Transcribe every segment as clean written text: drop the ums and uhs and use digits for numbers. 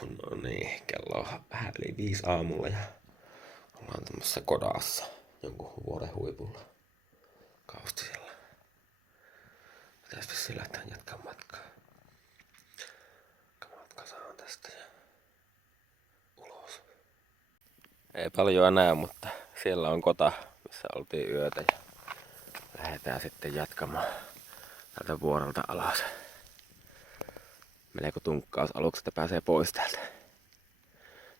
No niin, kello on vähän yli 5 aamulla ja ollaan tämmössä kodassa jonkun vuoren huipulla Kaustisella. Pitäis vissiin lähteä jatkaa matkaa. Matka saan tästä ja ulos. Ei paljon enää, mutta siellä on kota, missä oltiin yötä ja lähdetään sitten jatkamaan tältä vuorelta alas. Melko tunkkaus aluksi, että pääsee pois täältä.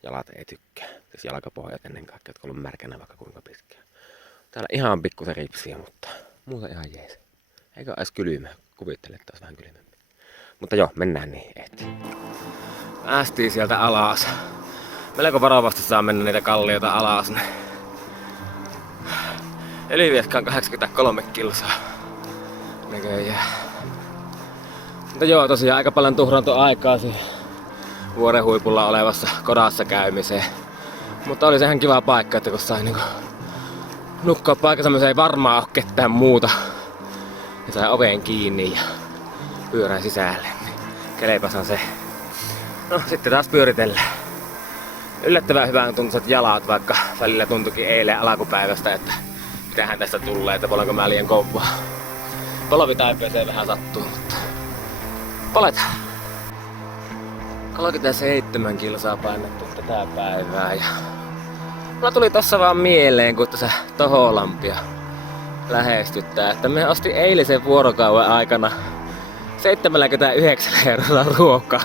Jalat ei tykkää. Siis jalkapohjat ennen kaikkea, jotka on ollut märkänä vaikka kuinka pitkään. Täällä ihan pikkusen ripsiä, mutta muuta ihan jees. Eikä edes kylmä. Kuvittele, että olisi vähän kylmempi. Mutta joo, mennään niin eteen. Päästiin sieltä alas. Melko varovasti saa mennä niitä kallioita alas. Ylivieskaan 83 kilsaa. Näköjään. Mutta joo, tosiaan aika paljon tuhrantu aikaa siihen vuoren huipulla olevassa kodassa käymiseen. Mutta oli sehän kiva paikka, että kun sai niinku nukkua paikassa, missä ei varmaan oo ketään muuta. Ja sai oveen kiinni ja pyörän sisälle. Kelepasan se. No sitten taas pyöritellään. Yllättävän hyvän tuntuiset jalat, vaikka välillä tuntuikin eilen alkupäivästä, että mitähän tästä tulee, että olenko mä liian kovaa. Polvitaipeeseen vähän sattuu, mutta paletaan. 37 kilsaa painettu tätä päivää ja mulla tuli tossa vaan mieleen, kun tässä Toholampia lähestyttää, että me ostin eilisen vuorokauden aikana 79 eurolla ruokaa.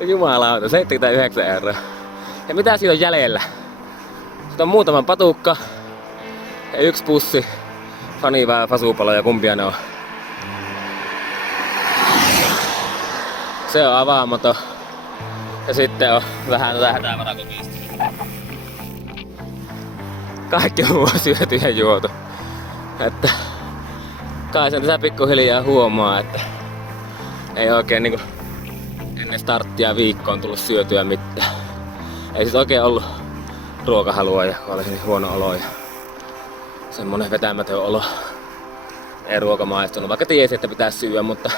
Jumalauta, 79 euroa. Ja mitä siitä on jäljellä? Siitä on muutama patukka ja 1 pussi Fani vai fasupaloja, kumpia ne on. Se on avaamaton. Ja sitten on vähän hätävarakokista. Kaikki muu on syöty ja juotu. Että kai sen tässä pikkuhiljaa huomaa, että ei oikein niinku ennen starttia viikkoon tullut syötyä mitään. Ei siis oikein ollut ruokahalua ja oli niin huono olo ja semmonen vetämätön olo. Ei ruoka maistunut, vaikka tiesi, että pitää syödä, mutta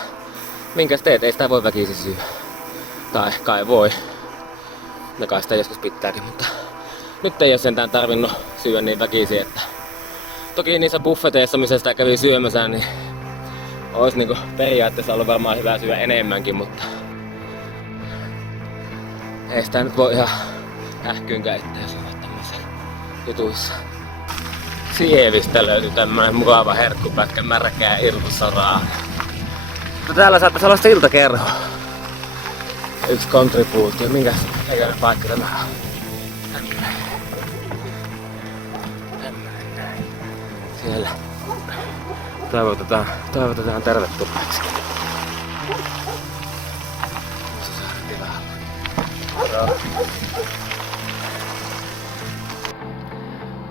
minkäs teet, ei sitä voi väkisin syödä. Tai kai voi. Ja kai sitä joskus pitääkin, mutta nyt ei oo sentään tarvinnut syödä niin väkisin, että toki niissä buffeteissa, missä sitä kävi syömässä, niin ois niinku periaatteessa ollut varmaan hyvä syödä enemmänkin, mutta ei sitä nyt voi ihan ähkyynkään itseä syödä tämmöisiä jutuissa. Sievistä löytyi tämmönen mukava herkkupätkä märkää irtosaraa. Mutta täällä saattaisi olla iltakerho. 1 kontribuutio. Minkäs näköinen paikka tämä on? Tämmönen näin. Siellä toivotetaan tervetulleeksi.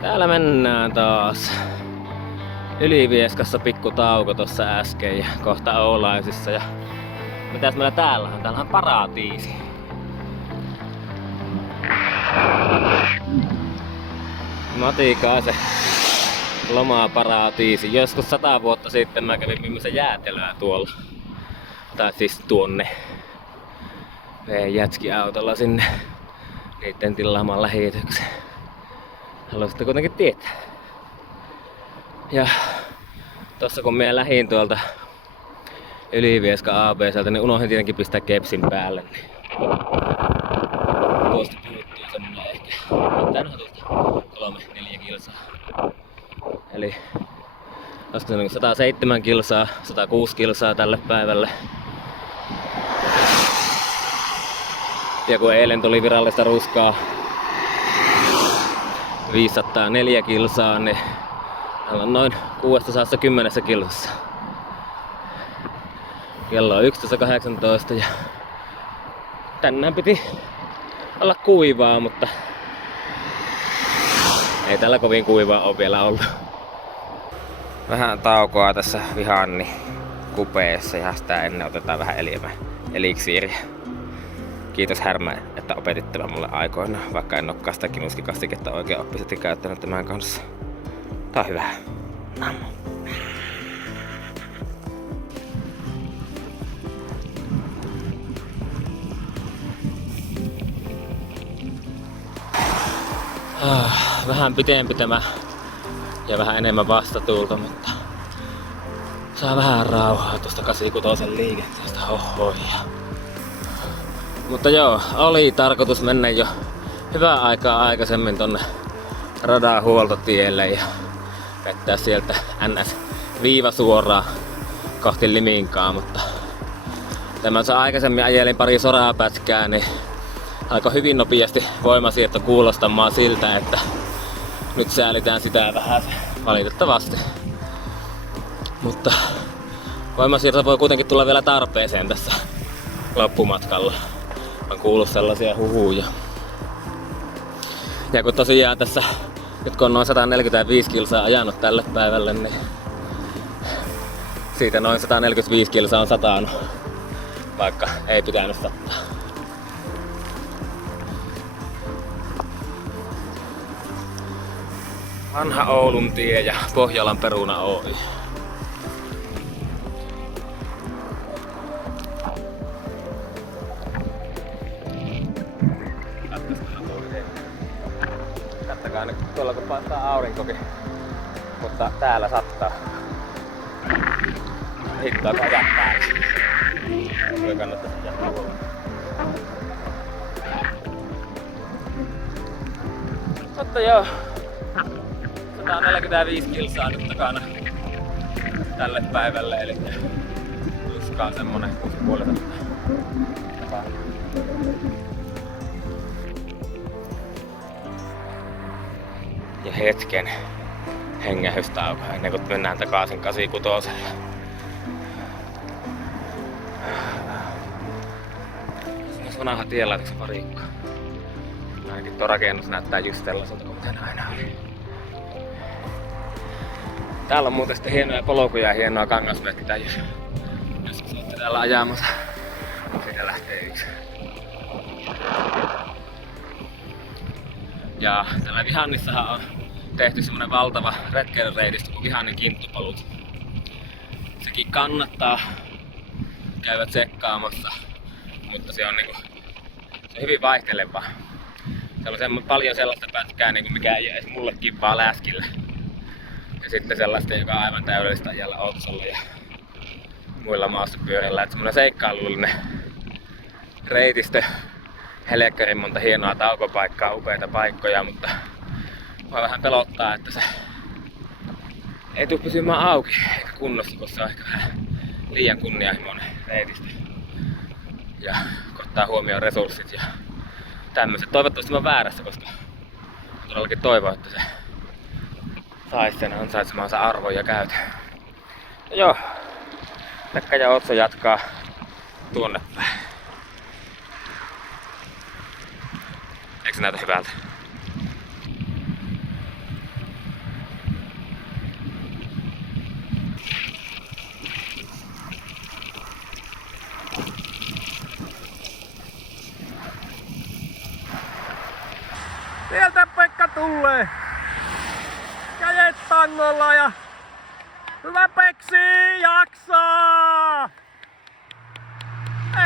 Täällä mennään taas. Ylivieskassa pikku tauko tossa äsken ja kohta Oulaisissa. Ja mitäs meillä täällä on? Täällä on paratiisi. Matikaisen lomaparatiisi. Joskus 100 vuotta sitten mä kävin myymässä jäätelöä tuolla. Tai siis tuonne. Vein jätskiautolla sinne niitten tilaamaan lähetyksen. Haluaisitte kuitenkin tietää. Ja tossa kun minä lähdin tuolta Ylivieska ABCltä, niin unohdin tietenkin pistää kepsin päälle. Niin tuosta puhuttiin semmonen ehkä tänään tuosta 3-4 kilsaa. Eli olisiko se 107 kilsaa, 106 kilsaa tälle päivälle. Ja kun eilen tuli virallista ruskaa 504 kilsaa, niin täällä on noin 610 kilossa. Kello on 11.18 ja tänään piti olla kuivaa, mutta ei täällä kovin kuivaa ole vielä ollut. Vähän taukoa tässä vihanni kupeessa ja sitä ennen otetaan vähän eliksiiriä. Kiitos Härmä, että opetit tämän mulle aikoinaan, vaikka en olekaan sitä kinuskikastiketta oikein oppisesti käyttänyt tämän kanssa. Tää on hyvä. Namu. Vähän pitempi tämä ja vähän enemmän vastatuulta, mutta saa vähän rauhaa tuosta 86 liikenteestä. Hohoja. Mutta joo, oli tarkoitus mennä jo hyvää aikaa aikaisemmin tonne radan huoltotielle ja vettää sieltä NS viiva suoraan kohti Liminkaa, mutta tämän aikaisemmin ajelin pari sorapätkää, niin alkoi hyvin nopeasti voimasiirto kuulostamaan siltä, että nyt säälitään sitä vähän valitettavasti. Mutta voimasiirto voi kuitenkin tulla vielä tarpeeseen tässä loppumatkalla. On kuullut sellaisia huhuja. Ja kun tosiaan tässä, nyt kun on noin 145 kilsaa ajanut tälle päivälle, niin siitä noin 145 kilsaa on satanut, vaikka ei pitänyt sattaa. Vanha Oulun tie ja Pohjolan Peruna Oy. Kattokaa nyt tuolla kun paistaa aurinkokin, mutta täällä sattaa. Hittaakaan jättää. Voi kannattaa jättää. Mutta joo. 145 kilsaa nyt takana tälle päivälle, eli tuskaan semmonen 6,5 takana. Ja hetken hengähystauko ennen kuin mennään takaisin 86. Siinä on vanha tienlaitoksen varikko. Ainakin tuo rakennus näyttää just sellaiselta kuin mitä aina oli. Täällä on muuten sitten hienoja polkuja ja hienoa kangasmettää, jos olette täällä ajamassa. Siitä lähtee yksi. Ja täällä Vihannissahan on tehty semmonen valtava retkeilyreitistö kuin Vihannin kinttupolut. Sekin kannattaa käydä tsekkaamassa, mutta se on hyvin vaihtelevaa. Siellä on paljon sellaista pätkää, mikä ei edes mullekin vaan läskillä. Ja sitten sellaista, joka on aivan täydellistä ajalla Otsalla ja muilla maastopyörillä. Että semmonen seikkailullinen reitistö. Helekkärin monta hienoa taukopaikkaa, upeita paikkoja, mutta mua vähän pelottaa, että se ei tule pysymään auki eikä kunnossa, koska se on ehkä vähän liian kunnianhimoinen reitistö. Ja kun ottaa huomioon resurssit ja tämmöiset. Toivottavasti mä oon väärässä, koska todellakin toivon, että se saisi sen ansaitsemansa arvon ja käytön. Ja joo, Pekka ja Otso jatkaa tuonne päin. Eikö se näytä hyvältä? Sieltä Pekka tulee! Kädet tangolla ja hyvä Peksi, jaksaa!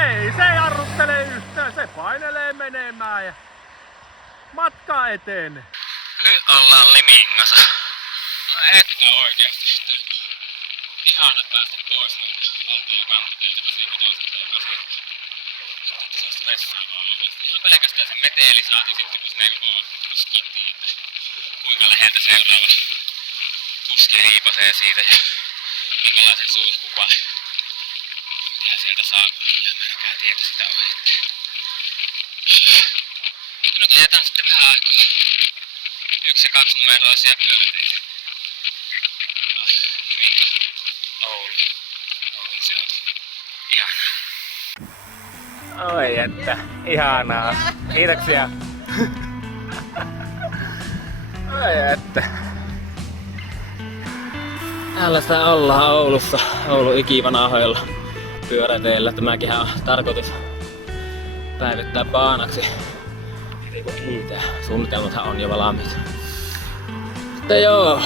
Ei se jarruttele yhtään, se painelee menemään ja matka etenee. Nyt ollaan Limingassa. No etkä oikeesti. Ihana päästä pois noilta autokanteilta, että se olisi vessaan vaan oikeesti. Ihan pelkästään se meteli saatiin sitten, kun sinne vaan uskottiin, että kuinka läheltä seuraava kuski liipasee siitä ja minkälaisen suihkuvaa. Mitä sieltä saa, kun en mäkään tiedä sitä ohjetta. Nyt ajetaan sitten vähän aikaa. 1 ja 2 numeroisia pyöräteitä. Liminka, Oulu. Oulun seutu. Ihanaa. Oi että, ihanaa. Kiitoksia. Oi että. Täällä sitä ollaan Oulussa, Oulun ikivanhoilla pyöräteillä. Tämäkin on tarkoitus päivittää baanaksi. Niitä suunnitelmathan on jo valmiit. Mutta joo.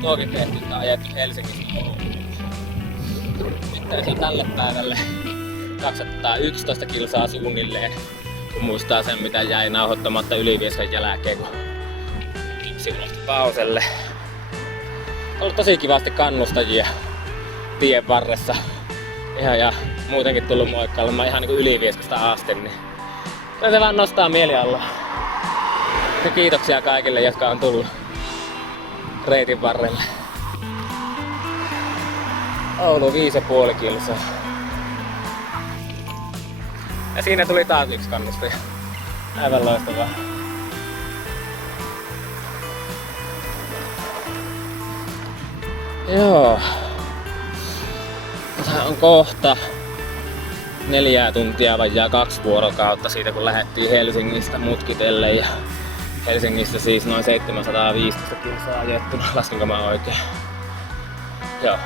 Tuokin tehty, että on ajettu Helsingistä Ouluun. Nyt tälle päivälle 211 kilsaa suunnilleen kun muistaa sen mitä jäi nauhoittamatta Ylivieskan jälkeen, kun kipsi ulosti pauselle. On ollut tosi kivasti kannustajia tien varressa. Ja muutenkin tullut moikkailemaan ihan niinku Ylivieskasta asti, niin kyllä se vaan nostaa mielialaa. Ja kiitoksia kaikille, jotka on tullut reitin varrelle. Oulu 5,5 kilsaa. Ja siinä tuli taas yksi kannustaja. Aivan loistavaa. Joo. Tässä on kohta 4 tuntia vajaa 2 vuorokautta siitä kun lähdettiin Helsingistä mutkitelle ja Helsingistä siis noin 715 kilsaa ajettuna, laskenko mä oikein? Joo.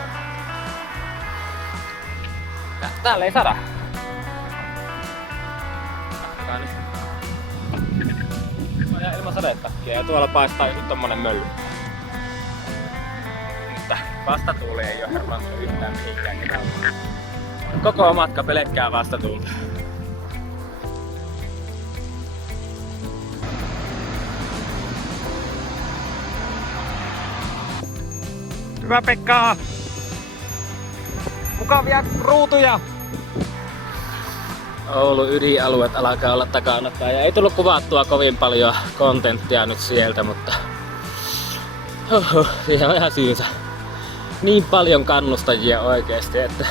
Ja täällä ei sada. Katsotaan nyt. Mä jää ilman sadetakkia ja tuolla paistaa joku tommonen mölly. Mutta vastatuuli ei oo hermantunut yhtään mihinkään kesällä. Koko matka pelkkää vastatuulta. Hyvä Pekka! Mukavia ruutuja! Oulun ydinalueet alkaa olla takanapäin ja ei tullut kuvattua kovin paljon kontenttia nyt sieltä, mutta siihen on ihan syynsä. Niin paljon kannustajia oikeesti, että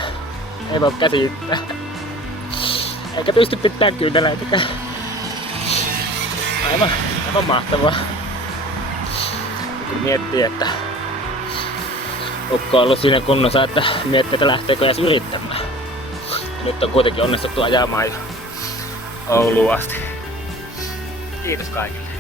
ei voi käsittää. Eikä pysty pitämään kynneleitäkään. Aivan mahtavaa. Kun miettii, että ukko on ollut siinä kunnossa, että miettii, että lähteekö edes yrittämään. Ja nyt on kuitenkin onnistuttu ajamaan jo Ouluun asti. Kiitos kaikille.